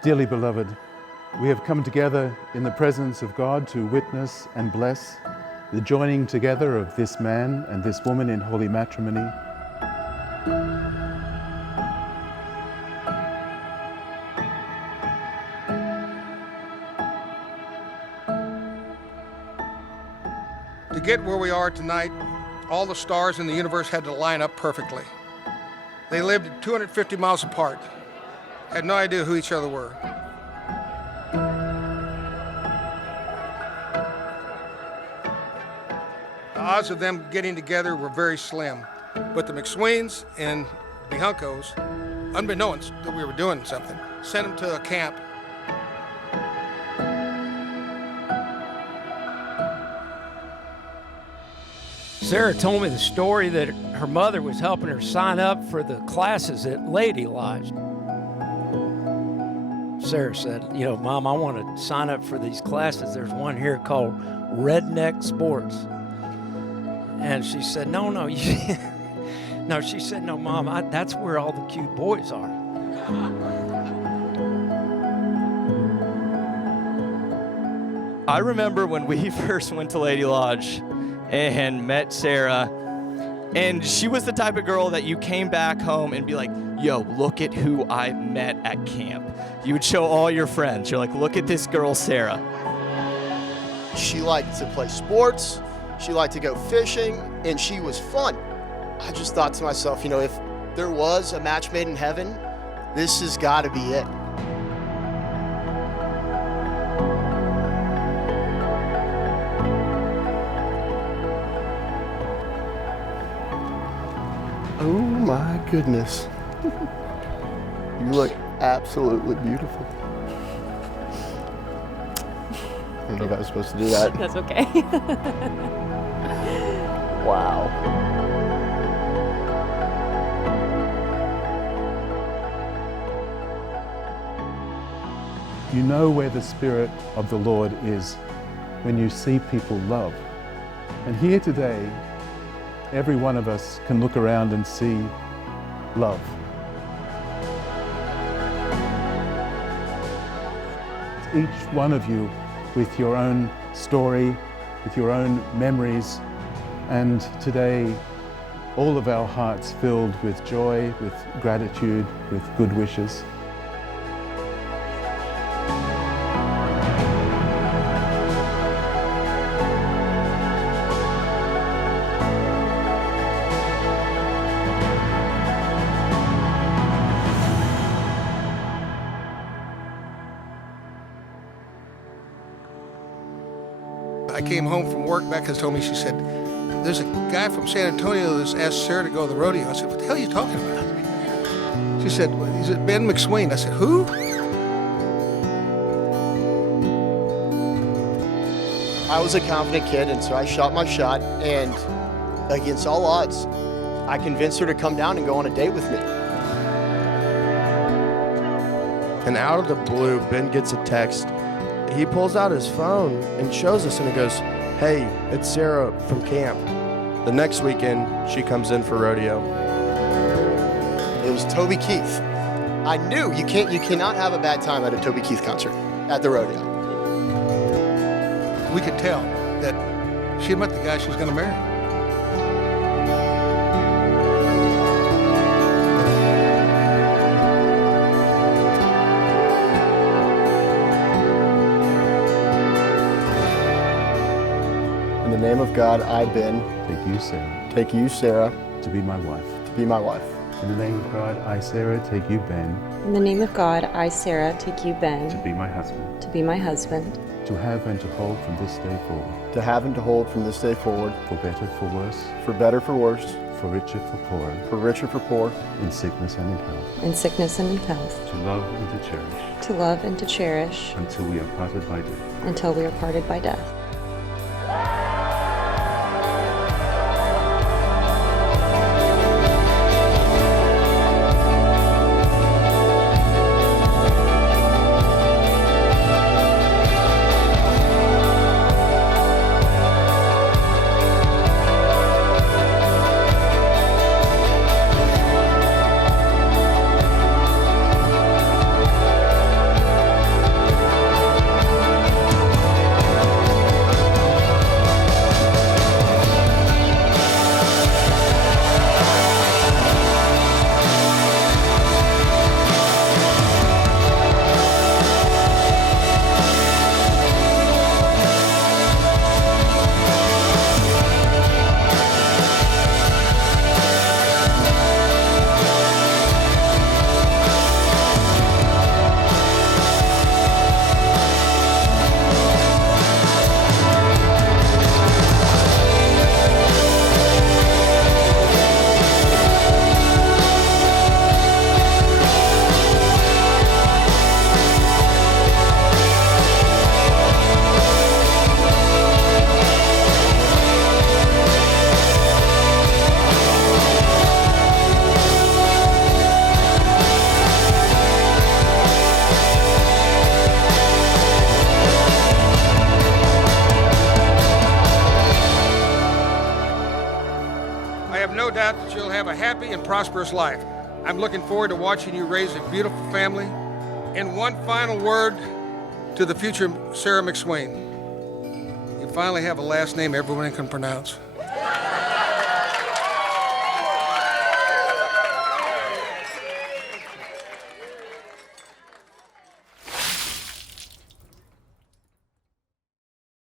Dearly beloved, we have come together in the presence of God to witness and bless the joining together of this man and this woman in holy matrimony. To get where we are tonight, all the stars in the universe had to line up perfectly. They lived 250 miles apart, had no idea who each other were. The odds of them getting together were very slim, but the McSweens and the Hunkos, unbeknownst that we were doing something, sent them to a camp. Sarah told me the story that her mother was helping her sign up for the classes at Lady Lodge. Sarah said, you know, Mom, I want to sign up for these classes. There's one here called Redneck Sports. And she said, no, no, she said, no, Mom, that's where all the cute boys are. I remember when we first went to Lady Lodge and met Sarah, and she was the type of girl that you came back home and be like, yo, look at who I met at camp. You would show all your friends. You're like, look at this girl, Sarah. She liked to play sports, she liked to go fishing, and she was fun. I just thought to myself, you know, if there was a match made in heaven, this has got to be it. Oh my goodness. You look absolutely beautiful. I don't know if I was supposed to do that. That's okay. Wow. You know where the Spirit of the Lord is when you see people love. And here today, every one of us can look around and see love. Each one of you with your own story, with your own memories, and today all of our hearts filled with joy, with gratitude, with good wishes. I came home from work, Becca told me, she said, there's a guy from San Antonio that's asked Sarah to go to the rodeo. I said, what the hell are you talking about? She said, well, he's Ben McSween. I said, who? I was a confident kid, and so I shot my shot, and against all odds, I convinced her to come down and go on a date with me. And out of the blue, Ben gets a text. He pulls out his phone and shows us, and he goes, hey, it's Sarah from camp. The next weekend, she comes in for rodeo. It was Toby Keith. I knew you cannot have a bad time at a Toby Keith concert at the rodeo. We could tell that she had met the guy she was going to marry. In the name of God, I, Ben, Take you, Sarah, take you, Sarah, to be my wife. to be my wife. In the name of God, I, Sarah, take you, Ben, In the name of God, I, Sarah, take you, to Ben, be my husband, to be my husband, to have and to hold from this day forward, To have and to hold from this day forward, for better, for worse, for better, for worse, for richer, for poorer, for richer, for poor, in sickness and in health, in sickness and in health, to love and to cherish, to love and to cherish, until we are parted by death. until we are parted by death. have a happy and prosperous life. I'm looking forward to watching you raise a beautiful family. And one final word to the future Sarah McSwain. You finally have a last name everyone can pronounce.